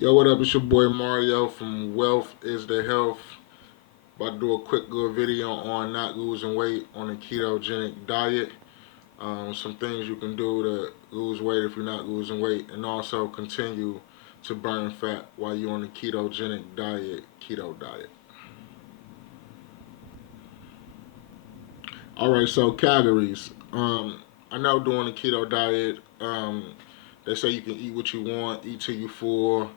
Yo, what up? It's your boy Mario from Wealth is the Health. About to do a quick little video on not losing weight on a ketogenic diet. Some things you can do to lose weight if you're not losing weight, and also continue to burn fat while you're on the ketogenic diet, keto diet. All right, so calories. I know doing the keto diet, they say you can eat what you want, eat till you full,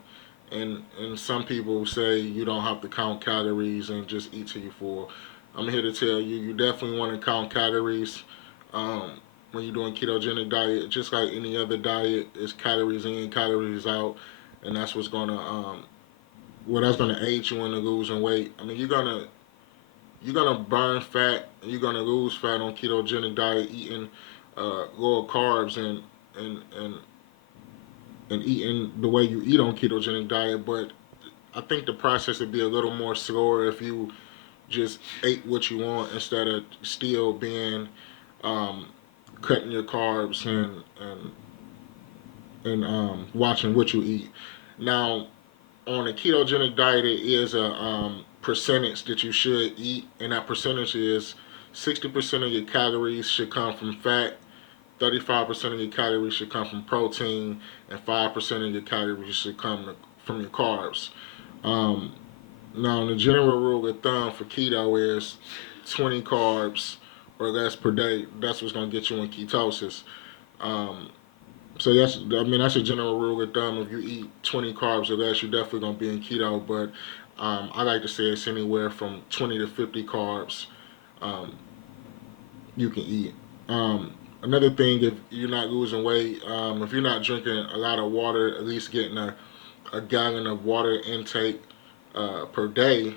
and some people say you don't have to count calories and just eat till you full. I'm here to tell you, you definitely want to count calories when you're doing ketogenic diet. Just like any other diet, it's calories in, calories out, and that's what's gonna aid you in losing weight. I mean, you're gonna burn fat and you're gonna lose fat on ketogenic diet eating lower carbs and and and eating the way you eat on ketogenic diet. But I think the process would be a little more slower if you just ate what you want instead of still being um, cutting your carbs and watching what you eat. Now, on a ketogenic diet, it is a percentage that you should eat, and that percentage is 60% of your calories should come from fat, 35% of your calories should come from protein, and 5% of your calories should come from your carbs. Um, Now, the general rule of thumb for keto is 20 carbs or less per day. That's what's going to get you in ketosis. Um, so that's a general rule of thumb. If you eat 20 carbs or less, you're definitely going to be in keto. But I like to say it's anywhere from 20 to 50 carbs um, you can eat. Another thing, if you're not losing weight, if you're not drinking a lot of water, at least getting a gallon of water intake per day,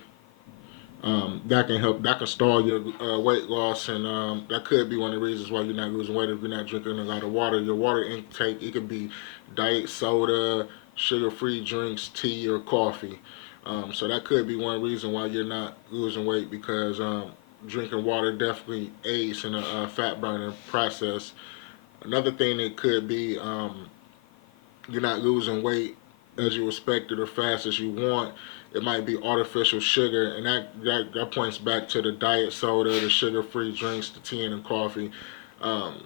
that can help. That can stall your weight loss, and that could be one of the reasons why you're not losing weight if you're not drinking a lot of water. Your water intake, it could be diet soda, sugar-free drinks, tea, or coffee. So that could be one reason why you're not losing weight because drinking water definitely aids in the fat burning process. Another thing that could be you're not losing weight as you expected or fast as you want. It might be artificial sugar, and that points back to the diet soda, the sugar-free drinks, the tea and the coffee. Um,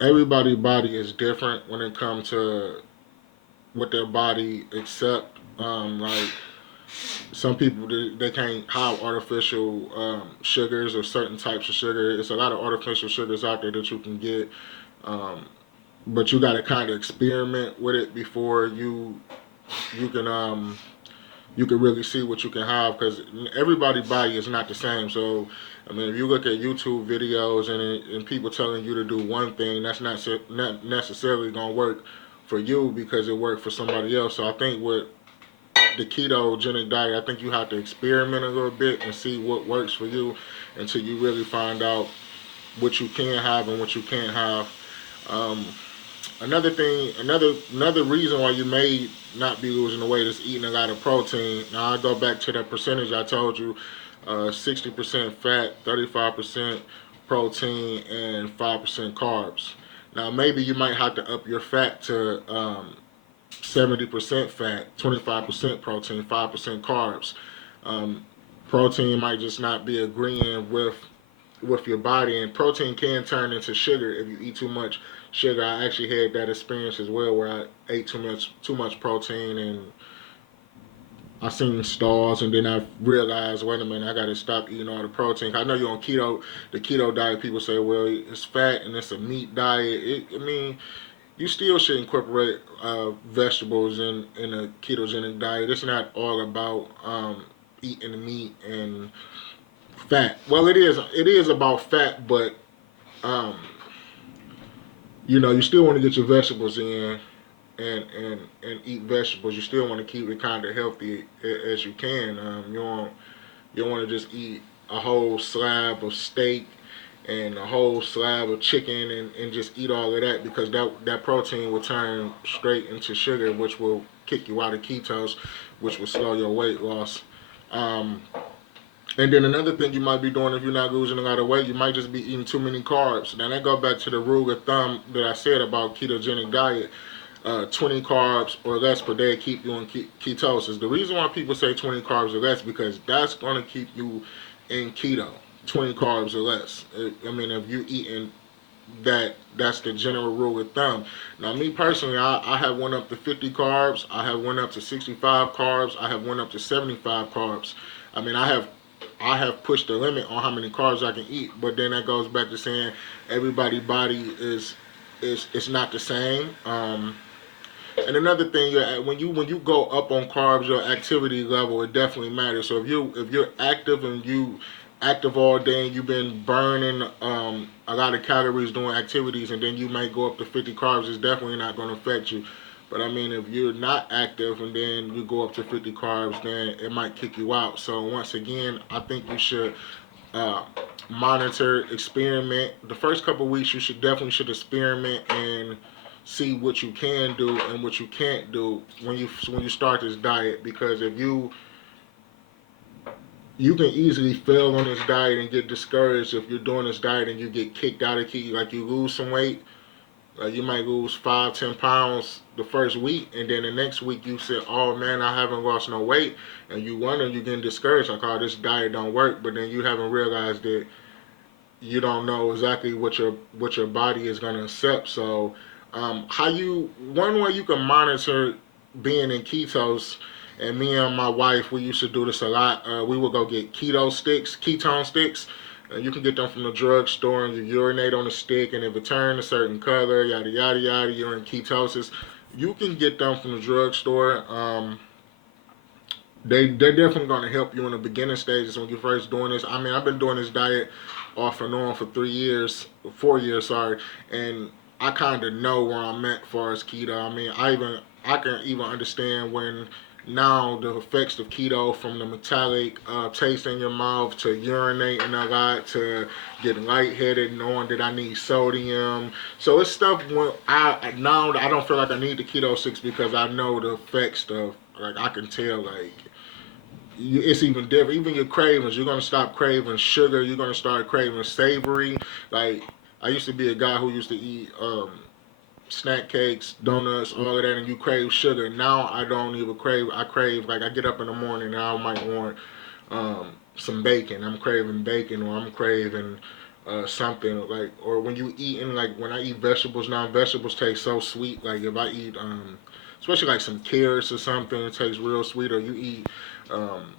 Everybody's body is different when it comes to what their body accept. Like some people, they can't have artificial sugars or certain types of sugar. It's a lot of artificial sugars out there that you can get. Um, but you got to kind of experiment with it before you can you can really see what you can have because everybody's body is not the same. So I mean, if you look at YouTube videos and people telling you to do one thing, that's not necessarily gonna work for you because it worked for somebody else. So I think with the ketogenic diet, I think you have to experiment a little bit and see what works for you until you really find out what you can have and what you can't have. Um, Another thing, another reason why you may not be losing the weight is eating a lot of protein. Now I go back to that percentage I told you: 60% fat, 35% protein, and 5% carbs. Now maybe you might have to up your fat to 70% fat, 25% protein, 5% carbs. Um, Protein might just not be agreeing with your body, and protein can turn into sugar if you eat too much sugar. I actually had that experience as well, where I ate too much protein, and I seen stars, and then I realized, wait a minute, I got to stop eating all the protein. I know you're on keto, the keto diet. People say, well, it's fat and it's a meat diet. I mean, you still should incorporate vegetables in a ketogenic diet. It's not all about eating meat and fat. Well, it is about fat, but um, you still want to get your vegetables in and eat vegetables. You still want to keep it kind of healthy as you can. You don't want to just eat a whole slab of steak and a whole slab of chicken and just eat all of that because that protein will turn straight into sugar, which will kick you out of ketos, which will slow your weight loss. Um, and then another thing you might be doing if you're not losing a lot of weight, you might just be eating too many carbs. Now that go back to the rule of thumb that I said about ketogenic diet. 20 carbs or less per day keep you in ketosis. The reason why people say 20 carbs or less because that's going to keep you in keto. 20 carbs or less. I mean, if you eating that's the general rule of thumb. Now, me personally, I have went up to 50 carbs. I have went up to 65 carbs. I have went up to 75 carbs. I mean, I have pushed the limit on how many carbs I can eat. But then that goes back to saying everybody's body is not the same. And another thing, when you go up on carbs, your activity level it definitely matters. So if you're active and you active all day and you've been burning a lot of calories doing activities, and then you might go up to 50 carbs, it's definitely not going to affect you. But I mean, if you're not active and then you go up to 50 carbs, then it might kick you out. So once again, I think you should uh, monitor, experiment. The first couple of weeks, you should experiment and see what you can do and what you can't do when you start this diet. Because if you can easily fail on this diet and get discouraged if you're doing this diet and you get kicked out of keto, like you lose some weight. You might lose 5, 10 pounds the first week, and then the next week you say, "Oh man, I haven't lost no weight," and you wonder, you're getting discouraged, like, "Oh, this diet don't work," but then you haven't realized that you don't know exactly what your body is going to accept. So, how you one way you can monitor being in ketos, and me and my wife we used to do this a lot. We would go get ketone sticks. You can get them from the drugstore, and you urinate on the stick, and if it turns a certain color, yada yada yada, you're in ketosis. You can get them from the drugstore. They're definitely going to help you in the beginning stages when you're first doing this. I mean, I've been doing this diet off and on for 3 years, 4 years, sorry, and I kind of know where I'm at as far as keto. I mean, I can even understand when now the effects of keto, from the metallic taste in your mouth to urinating a lot to getting lightheaded, knowing that I need sodium. So it's stuff when I don't feel like I need the keto sticks because I know the effects of, like, I can tell, like, it's even different. Even your cravings, you're gonna stop craving sugar. You're gonna start craving savory. Like, I used to be a guy who used to eat snack cakes, donuts, all of that, and you crave sugar. Now I don't even crave. I crave, like, I get up in the morning and I might want some bacon. I'm craving bacon, or I'm craving something like. Or when you eating, like when I eat vegetables now, vegetables taste so sweet. Like if I eat especially like some carrots or something, it tastes real sweet. Or you eat um,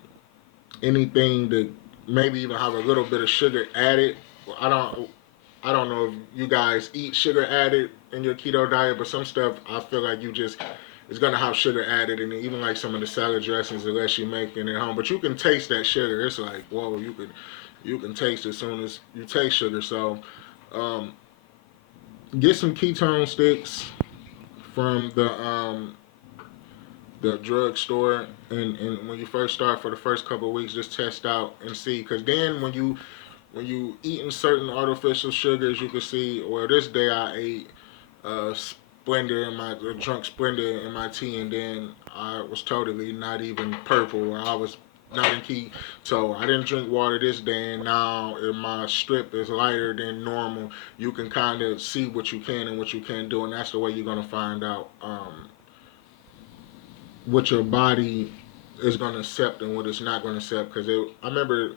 anything that maybe even have a little bit of sugar added. I don't I don't know if you guys eat sugar added in your keto diet, but some stuff I feel like you just it's gonna have sugar added in it. Even like some of the salad dressings, unless you make it at home, but you can taste that sugar. It's like, whoa, you can taste it as soon as you taste sugar. So um, get some ketone sticks from the drugstore, and when you first start, for the first couple of weeks, just test out and see. Because then when you eating certain artificial sugars, you can see. Well, this day I ate drunk Splendor in my tea, and then I was totally not even purple. I was not in keto. I didn't drink water this day, and now if my strip is lighter than normal, you can kind of see what you can and what you can't do, and that's the way you're gonna find out what your body is gonna accept and what it's not gonna accept. Because I remember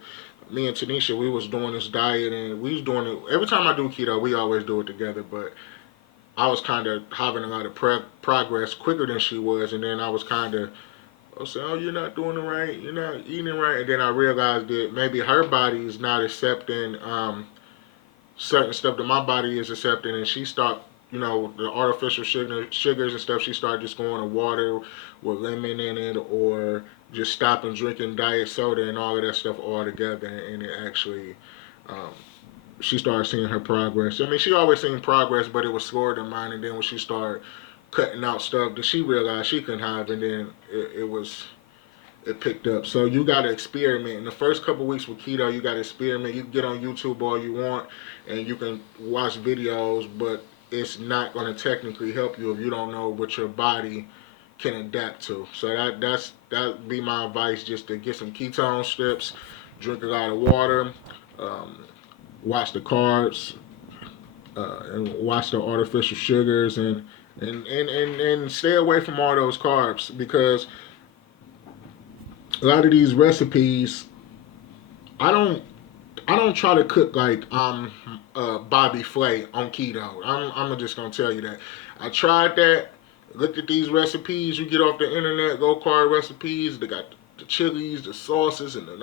me and Tanisha, we was doing this diet, and we was doing it every time I do keto. We always do it together, but I was kind of having a lot of progress quicker than she was, and then I was saying, "Oh, you're not doing it right. You're not eating it right." And then I realized that maybe her body is not accepting certain stuff that my body is accepting, and she stopped. The artificial sugars and stuff. She started just going to water with lemon in it, or just stopping drinking diet soda and all of that stuff altogether. And it actually, um, she started seeing her progress. I mean, she always seen progress, but it was slower than mine. And then when she started cutting out stuff that she realized she couldn't have, and then it picked up. So you got to experiment. In the first couple of weeks with keto, you got to experiment. You can get on YouTube all you want, and you can watch videos, but it's not going to technically help you if you don't know what your body can adapt to. So that'd be my advice: just to get some ketone strips, drink a lot of water, um, watch the carbs, and watch the artificial sugars, and And stay away from all those carbs because a lot of these recipes, I don't I don't try to cook like Bobby Flay on keto. I'm just gonna tell you that. I tried that. Looked at these recipes you get off the internet, low carb recipes. They got the chilies, the sauces, and them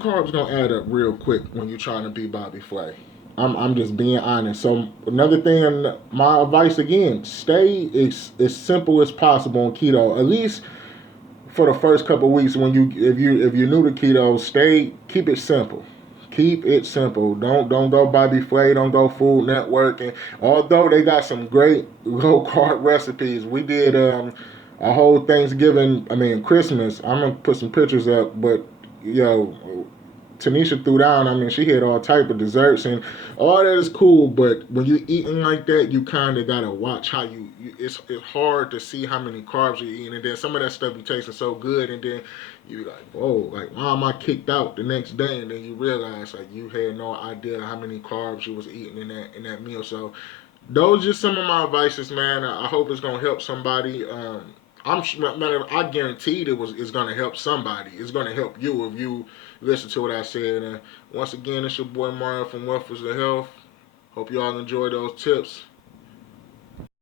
carbs gonna add up real quick when you're trying to be Bobby Flay. I'm just being honest. So another thing, and my advice again, stay as simple as possible on keto. At least for the first couple of weeks when if you're new to keto, keep it simple. Keep it simple. Don't go Bobby Flay. Don't go Food Network. And although they got some great low carb recipes, we did a whole Thanksgiving. I mean Christmas. I'm gonna put some pictures up, but yo, Tanisha threw down. I mean, she had all type of desserts and all that is cool. But when you eating like that, you kind of gotta watch how it's hard to see how many carbs you're eating, and then some of that stuff be tasting so good, and then you like, whoa, like why am I kicked out the next day? And then you realize like you had no idea how many carbs you was eating in that meal. So those are just some of my advices, man. I hope it's gonna help somebody. I guaranteed it's gonna help somebody. It's gonna help you if you listen to what I said. And once again, it's your boy Mario from Wealth is the Health. Hope you all enjoy those tips.